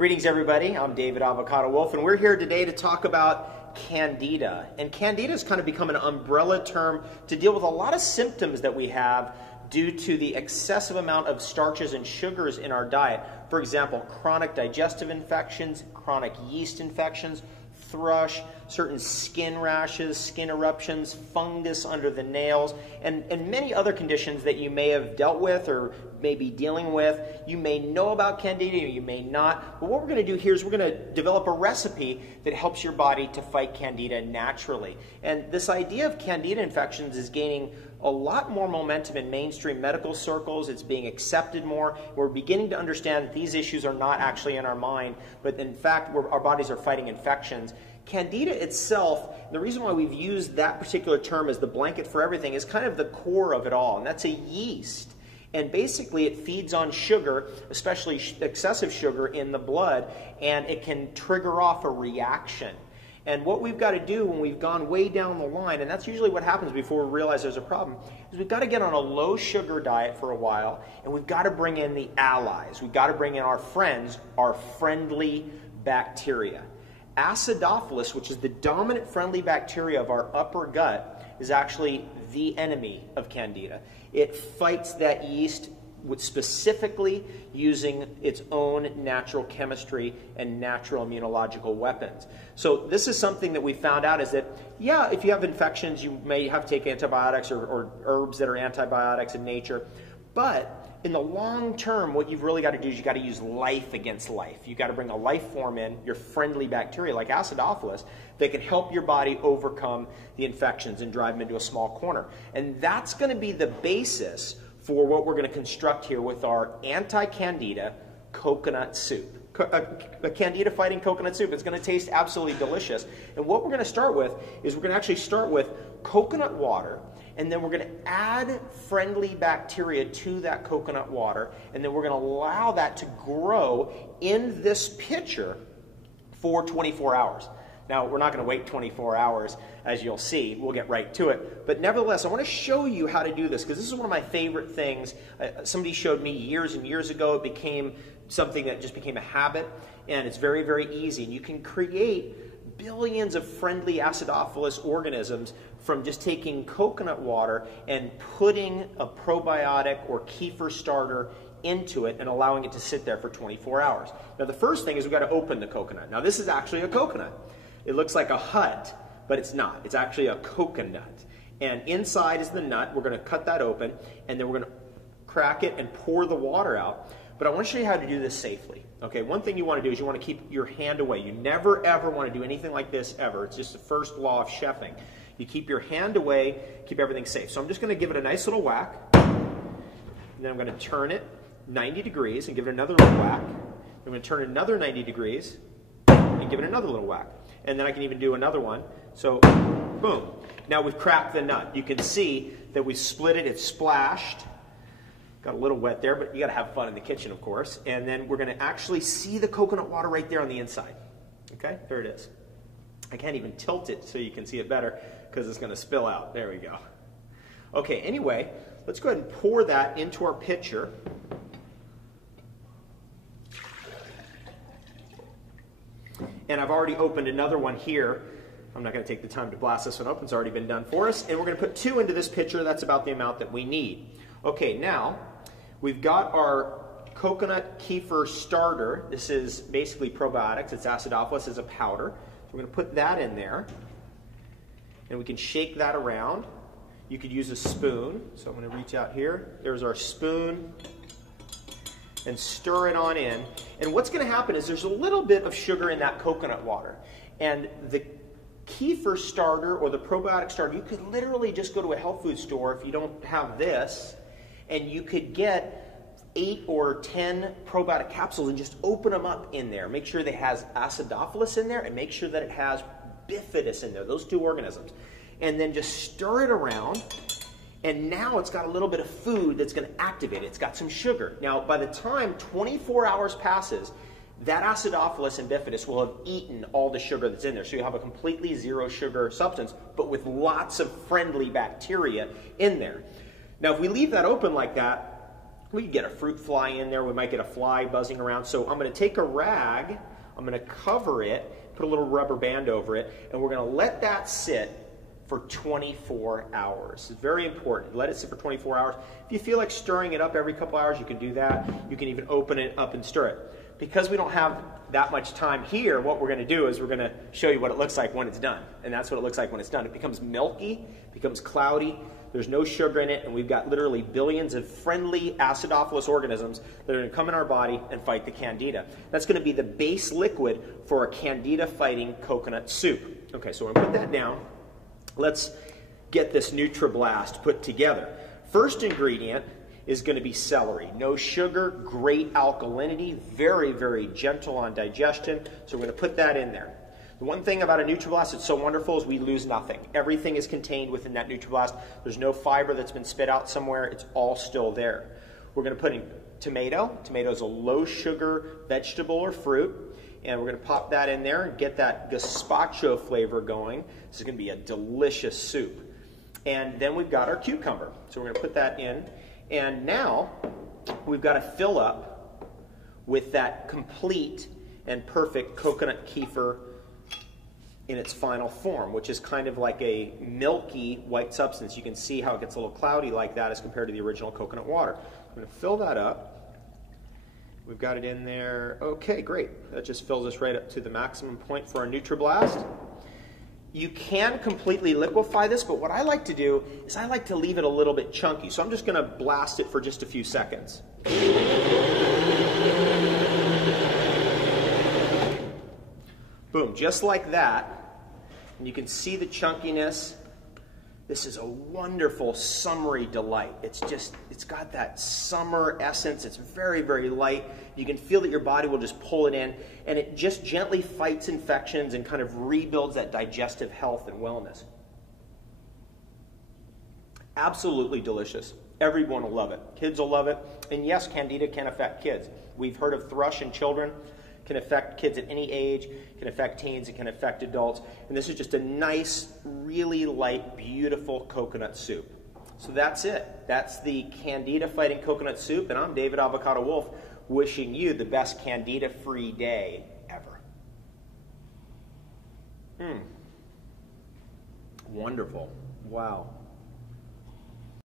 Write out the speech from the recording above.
Greetings, everybody. I'm David Avocado Wolf, and we're here today to talk about Candida. And Candida has kind of become an umbrella term to deal with a lot of symptoms that we have due to the excessive amount of starches and sugars in our diet. For example, chronic digestive infections, chronic yeast infections, thrush, certain skin rashes, skin eruptions, fungus under the nails, and many other conditions that you may have dealt with or may be dealing with. You may know about Candida, you may not. But what we're going to do here is we're going to develop a recipe that helps your body to fight Candida naturally. And this idea of Candida infections is gaining a lot more momentum in mainstream medical circles. It's being accepted more. We're beginning to understand that these issues are not actually in our mind, but in fact, our bodies are fighting infections. Candida itself, the reason why we've used that particular term as the blanket for everything is kind of the core of it all, and that's a yeast. And basically it feeds on sugar, especially excessive sugar in the blood, and it can trigger off a reaction. And what we've got to do when we've gone way down the line, and that's usually what happens before we realize there's a problem, is we've got to get on a low sugar diet for a while, and we've got to bring in the allies. We've got to bring in our friends, our friendly bacteria. Acidophilus, which is the dominant friendly bacteria of our upper gut, is actually the enemy of Candida. It fights that yeast specifically using its own natural chemistry and natural immunological weapons. So this is something that we found out is that, yeah, if you have infections, you may have to take antibiotics or herbs that are antibiotics in nature, but in the long term, what you've really got to do is you've got to use life against life. You've got to bring a life form in, your friendly bacteria like Acidophilus, that can help your body overcome the infections and drive them into a small corner. And that's going to be the basis for what we're going to construct here with our anti-Candida coconut soup. A Candida fighting coconut soup. It's going to taste absolutely delicious. And what we're going to start with is we're going to actually start with coconut water, and then we're going to add friendly bacteria to that coconut water, and then we're going to allow that to grow in this pitcher for 24 hours. Now, we're not going to wait 24 hours, as you'll see. We'll get right to it. But nevertheless, I want to show you how to do this, because this is one of my favorite things. Somebody showed me years and years ago. It became something that just became a habit, and it's very, very easy. And you can create billions of friendly acidophilus organisms from just taking coconut water and putting a probiotic or kefir starter into it and allowing it to sit there for 24 hours. Now, the first thing is we've got to open the coconut. Now, this is actually a coconut. It looks like a hut, but it's not. It's actually a coconut. And inside is the nut. We're going to cut that open, and then we're going to crack it and pour the water out. But I want to show you how to do this safely. Okay, one thing you want to do is you want to keep your hand away. You never, ever want to do anything like this, ever. It's just the first law of chefing. You keep your hand away, keep everything safe. So I'm just going to give it a nice little whack. And then I'm going to turn it 90 degrees and give it another little whack. I'm going to turn it another 90 degrees and give it another little whack. And then I can even do another one. So, boom. Now we've cracked the nut. You can see that we've split it. It's splashed. Got a little wet there, but you got to have fun in the kitchen, of course. And then we're going to actually see the coconut water right there on the inside. Okay, there it is. I can't even tilt it so you can see it better because it's going to spill out. There we go. Okay, anyway, let's go ahead and pour that into our pitcher. And I've already opened another one here. I'm not going to take the time to blast this one open. It's already been done for us. And we're going to put 2 into this pitcher. That's about the amount that we need. Okay, now we've got our coconut kefir starter. This is basically probiotics. It's acidophilus as a powder. So we're going to put that in there. And we can shake that around. You could use a spoon. So I'm going to reach out here. There's our spoon. And stir it on in. And what's going to happen is there's a little bit of sugar in that coconut water. And the kefir starter or the probiotic starter, you could literally just go to a health food store if you don't have this, and you could get 8 or 10 probiotic capsules and just open them up in there. Make sure that it has acidophilus in there and make sure that it has bifidus in there, those 2 organisms. And then just stir it around. And now it's got a little bit of food that's going to activate it. It's got some sugar. Now, by the time 24 hours passes, that acidophilus and bifidus will have eaten all the sugar that's in there. So you'll have a completely zero sugar substance, but with lots of friendly bacteria in there. Now, if we leave that open like that, We could get a fruit fly in there. We might get a fly buzzing around. So I'm going to take a rag, I'm going to cover it, put a little rubber band over it, and we're going to let that sit for 24 hours. It's very important. Let it sit for 24 hours. If you feel like stirring it up every couple hours, you can do that. You can even open it up and stir it. Because we don't have that much time here, what we're going to do is we're going to show you what it looks like when it's done. And that's what it looks like when it's done. It becomes milky, becomes cloudy, there's no sugar in it, and we've got literally billions of friendly acidophilus organisms that are going to come in our body and fight the Candida. That's going to be the base liquid for a Candida-fighting coconut soup. Okay, so we're going to put that down. Let's get this NutriBlast put together. First ingredient is going to be celery. No sugar, great alkalinity, very, very gentle on digestion. So we're going to put that in there. The one thing about a NutriBlast that's so wonderful is we lose nothing. Everything is contained within that NutriBlast. There's no fiber that's been spit out somewhere. It's all still there. We're going to put in tomato. Tomato is a low sugar vegetable or fruit. And we're going to pop that in there and get that gazpacho flavor going. This is going to be a delicious soup. And then we've got our cucumber. So we're going to put that in. And now we've got to fill up with that complete and perfect coconut kefir in its final form, which is kind of like a milky white substance. You can see how it gets a little cloudy like that as compared to the original coconut water. I'm going to fill that up. We've got it in there. Okay, great. That just fills us right up to the maximum point for our NutriBlast. You can completely liquefy this, but what I like to do is I like to leave it a little bit chunky. So I'm just going to blast it for just a few seconds. Boom, just like that. And you can see the chunkiness. This is a wonderful summery delight. It's got that summer essence. It's very, very light. You can feel that your body will just pull it in, and it just gently fights infections and kind of rebuilds that digestive health and wellness. Absolutely delicious. Everyone will love it. Kids will love it. And yes, Candida can affect kids. We've heard of thrush in children. Can affect kids at any age, can affect teens, it can affect adults. And this is just a nice, really light, beautiful coconut soup. So that's it. That's the Candida-fighting coconut soup, and I'm David Avocado Wolf, wishing you the best Candida-free day ever. Wonderful. Wow.